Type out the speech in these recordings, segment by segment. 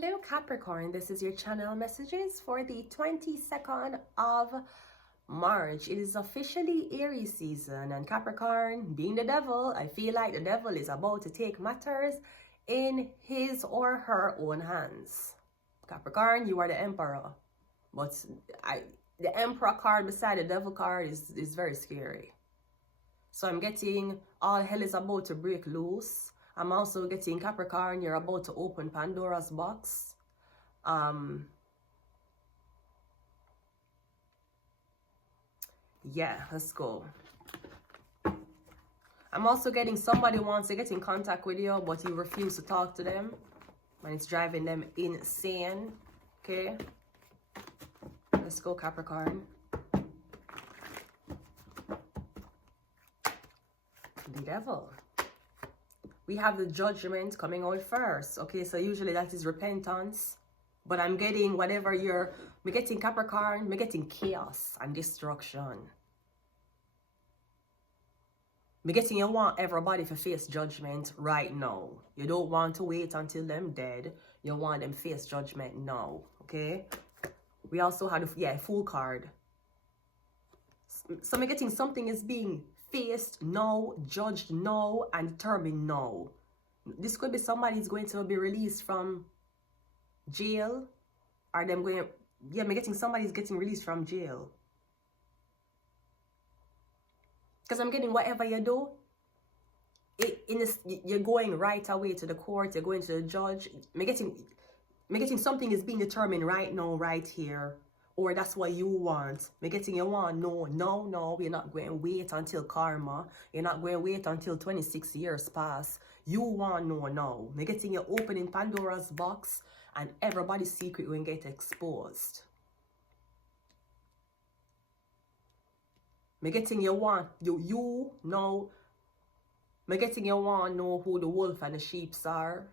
Hello Capricorn, this is your channel messages for the 22nd of March. It is officially Aries season, and Capricorn, being the devil, I feel like the devil is about to take matters in his or her own hands. Capricorn, you are the emperor, but the emperor card beside the devil card is very scary. So I'm getting all hell is about to break loose. I'm also getting Capricorn, you're about to open Pandora's box. Yeah, let's go. I'm also getting somebody wants to get in contact with you, but you refuse to talk to them. And it's driving them insane. Okay? Let's go, Capricorn. The devil. We have the judgment coming out first. Okay, so usually that is repentance. But I'm getting whatever we're getting Capricorn, we're getting chaos and destruction. We're getting you want everybody to face judgment right now. You don't want to wait until them dead. You want them face judgment now. Okay? We also had a Fool card. So we're getting something is being faced now, judged now, and determined now. This could be somebody's going to be released from jail, or them going, we're getting somebody's getting released from jail. Because I'm getting whatever you do, you're going right away to the court, you're going to the judge. I'm getting something is being determined right now, right here. Or that's what you want. We're getting you want. No, we're not going to wait until karma. You're not going to wait until 26 years pass. You want no. We're getting you opening Pandora's box and everybody's secret will get exposed. We're getting you want. You know. We're getting you want know who the wolf and the sheep are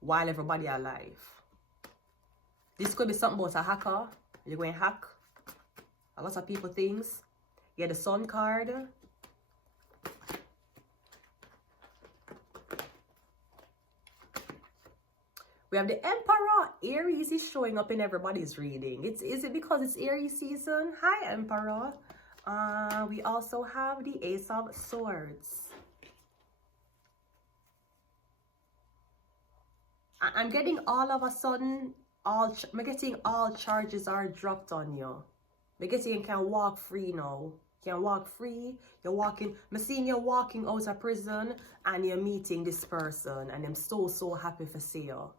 while everybody alive. This could be something about a hacker. You're going to hack a lot of people things. You get the Sun card. We have the Emperor. Aries is showing up in everybody's reading. Is it because it's Aries season? Hi, Emperor. We also have the Ace of Swords. I'm getting all of a sudden... I'm getting all charges are dropped on you. I'm getting you can walk free now. You can walk free. You're walking. I'm seeing you walking out of prison and you're meeting this person. And I'm so happy to see you.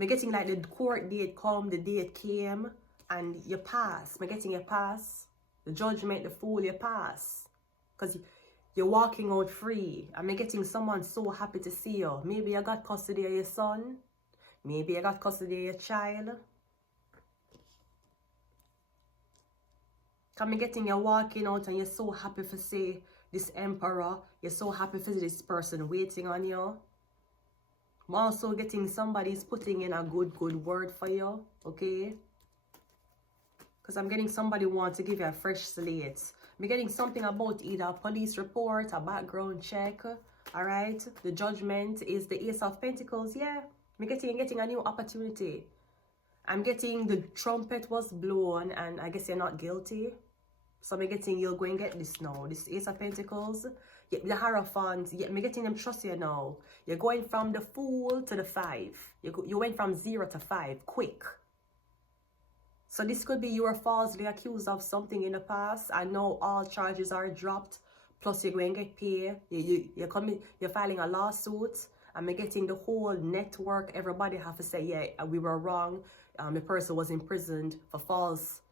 I'm getting like the court date come, the date came, and you pass. I'm getting you pass. The judgment, the fool, you pass. Because you're walking out free. I'm getting someone so happy to see you. Maybe you got custody of your son. Maybe you got custody of your child. I'm getting you walking out and you're so happy to see this Emperor. You're so happy to see this person waiting on you. I'm also getting somebody's putting in a good word for you. Okay? Because I'm getting somebody who wants to give you a fresh slate. I'm getting something about either a police report, a background check. Alright? The judgment is the Ace of Pentacles. Yeah. I'm getting a new opportunity. I'm getting the trumpet was blown and I guess you're not guilty. So I'm getting you're going to get this now. This Ace of Pentacles. Yeah, the Hierophant. Yeah, I'm getting them trust you now. You're going from the Fool to the 5. You went from 0 to 5. Quick. So this could be you were falsely accused of something in the past. I know all charges are dropped. Plus you're going to get paid. You're filing a lawsuit. I'm getting the whole network. Everybody have to say, yeah, we were wrong. The person was imprisoned for false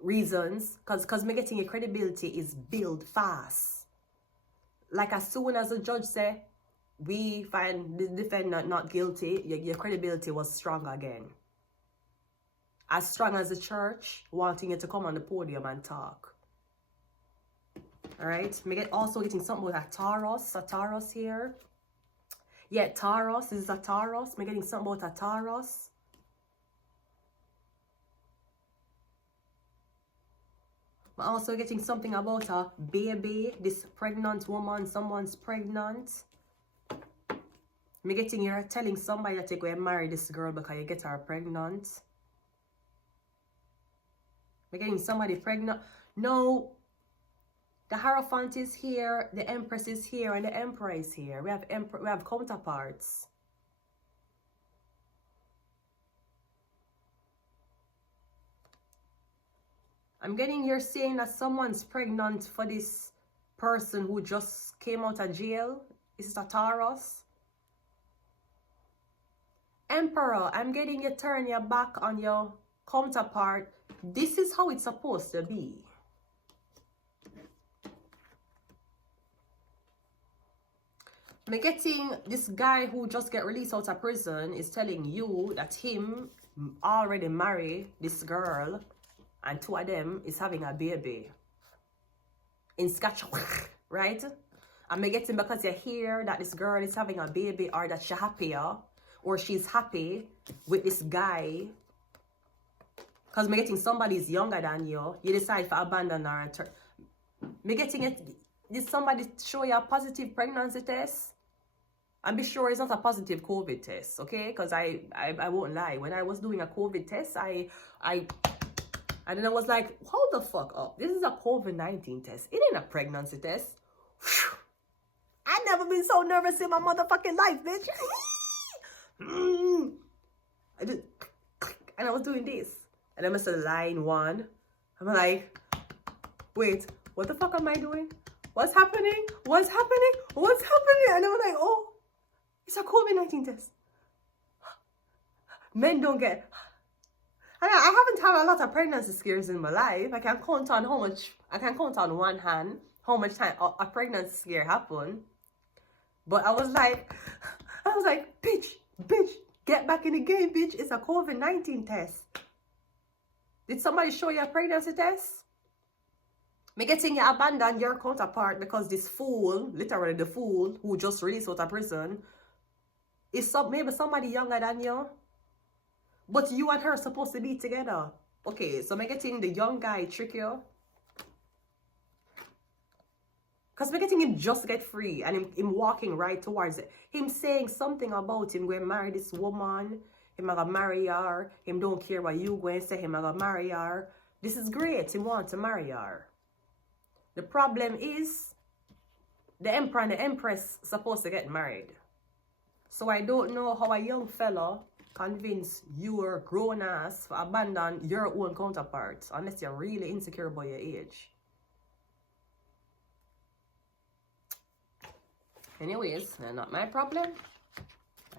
reasons. Because me getting your credibility is built fast. Like as soon as the judge say, we find the defendant not guilty, your credibility was strong again. As strong as the church wanting you to come on the podium and talk. Alright, also getting something with a Taurus here. Yeah, Taurus, this is a Taurus. I'm getting something about a Taurus. I'm also getting something about a baby, this pregnant woman, someone's pregnant. Me getting you're telling somebody that you go and marry this girl because you get her pregnant. Me getting somebody pregnant. No. The Hierophant is here, the Empress is here, and the Emperor is here. We have counterparts. I'm getting you're saying that someone's pregnant for this person who just came out of jail. Is it a Taurus? Emperor, I'm getting you turn your back on your counterpart. This is how it's supposed to be. I'm getting this guy who just get released out of prison is telling you that him already married this girl and two of them is having a baby in Saskatchewan, right? I'm getting because you hear that this girl is having a baby or that she's happier or she's happy with this guy because I'm getting somebody's younger than you. You decide to abandon her. I'm getting it. Did somebody show you a positive pregnancy test? And be sure it's not a positive COVID test, okay? Because I won't lie. When I was doing a COVID test, I then I was like, hold the fuck up. This is a COVID-19 test. It ain't a pregnancy test. I never been so nervous in my motherfucking life, bitch. And I was doing this. And I said line 1. I'm like, wait, what the fuck am I doing? What's happening? What's happening? What's happening? And I was like, oh, it's a COVID-19 test. Men don't get... I haven't had a lot of pregnancy scares in my life. I can count on one hand how much time a pregnancy scare happened. But I was like, bitch, get back in the game, bitch. It's a COVID-19 test. Did somebody show you a pregnancy test? Me getting you abandon your counterpart because this fool, literally the fool who just released out of prison, is maybe somebody younger than you. But you and her are supposed to be together. Okay, so me getting the young guy trick you. Because me getting him just get free and him walking right towards it. Him saying something about him going to marry this woman. Him gonna marry her. Him don't care what you going to say. Him gonna marry her. This is great. He wants to marry her. The problem is the Emperor and the Empress supposed to get married. So I don't know how a young fella convince your grown ass to abandon your own counterparts unless you're really insecure about your age. Anyways, not my problem.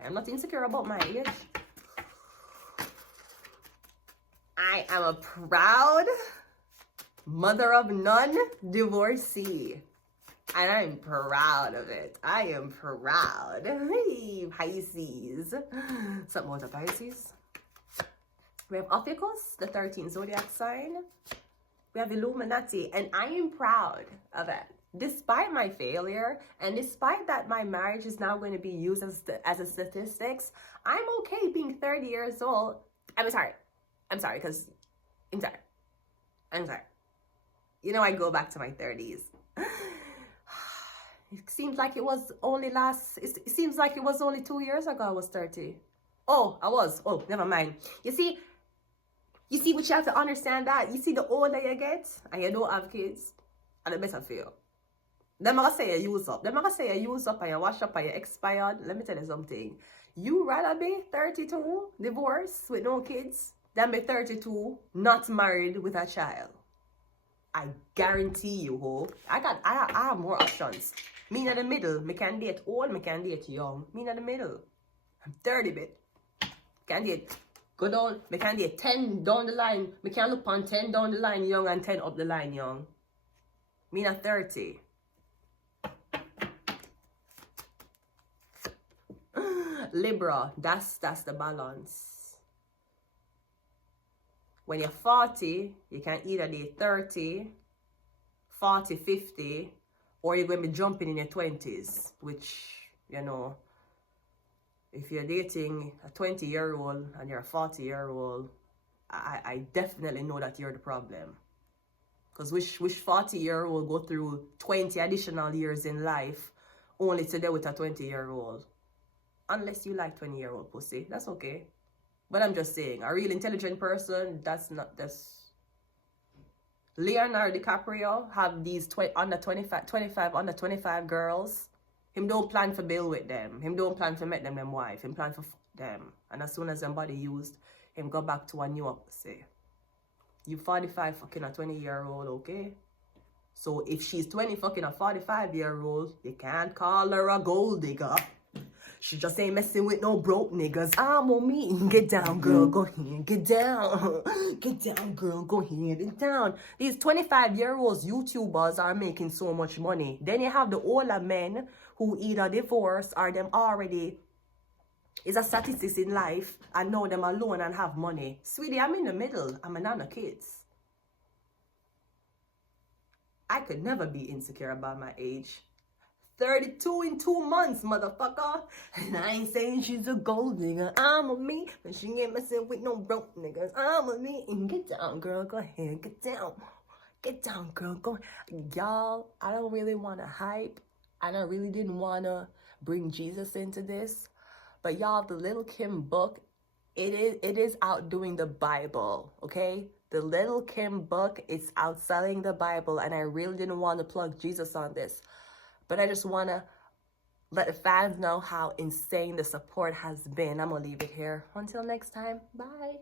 I am not insecure about my age. I am a proud mother of none divorcee. And I'm proud of it. I am proud. Hey, Pisces. Something about the Pisces. We have Ophiuchus, the 13th zodiac sign. We have Illuminati, and I am proud of it. Despite my failure, and despite that my marriage is now going to be used as a statistics, I'm okay being 30 years old. I'm sorry, because I'm sorry. You know, I go back to my 30s. It seems like it was only it seems like it was only 2 years ago I was 30. Oh, I was. Oh, never mind. You see what you have to understand that. You see, the older you get and you don't have kids, and the better for you. Them gonna say you use up. Them gonna say you use up and you wash up and you expired. Let me tell you something. You rather be 32, divorced with no kids, than be 32, not married with a child. I guarantee you, ho. I have more options. Me in the middle. Me can date old, me can date young. Me in the middle. I'm 30 bit. Can date. Go down. Me can date 10 down the line. Me can look on 10 down the line young and 10 up the line young. Me in 30. Libra. That's the balance. When you're 40, you can either date 30, 40, 50, or you're going to be jumping in your 20s, which, you know, if you're dating a 20-year-old and you're a 40-year-old, I definitely know that you're the problem. Because which 40-year-old go through 20 additional years in life only to deal with a 20-year-old? Unless you like 20-year-old pussy. That's okay. But I'm just saying, a real intelligent person, that's not this. Leonardo DiCaprio have these under 25 girls. Him don't plan for bill with them. Him don't plan for make them wife. Him plan for them. And as soon as somebody used, him go back to a new pussy. You 45 fucking a 20-year-old, okay? So if she's 20 fucking a 45-year-old, you can't call her a gold digger. She just ain't messing with no broke niggas. I'm on me. Get down, girl. Go ahead. Get down. Get down, girl. Go ahead. Get down. These 25-year-olds YouTubers are making so much money. Then you have the older men who either divorce or them already is a statistics in life and know them alone and have money. Sweetie, I'm in the middle. I'm a nana kids. I could never be insecure about my age. 32 in 2 months, motherfucker. And I ain't saying she's a gold digger. I'm a me, but she ain't messing with no broke niggas. I'm a me. And get down, girl. Go ahead. Get down. Get down, girl. Go ahead. Y'all, I don't really want to hype. And I really didn't want to bring Jesus into this. But y'all, the Little Kim book, it is outdoing the Bible, okay? The Little Kim book is outselling the Bible. And I really didn't want to plug Jesus on this. But I just want to let the fans know how insane the support has been. I'm going to leave it here. Until next time, bye.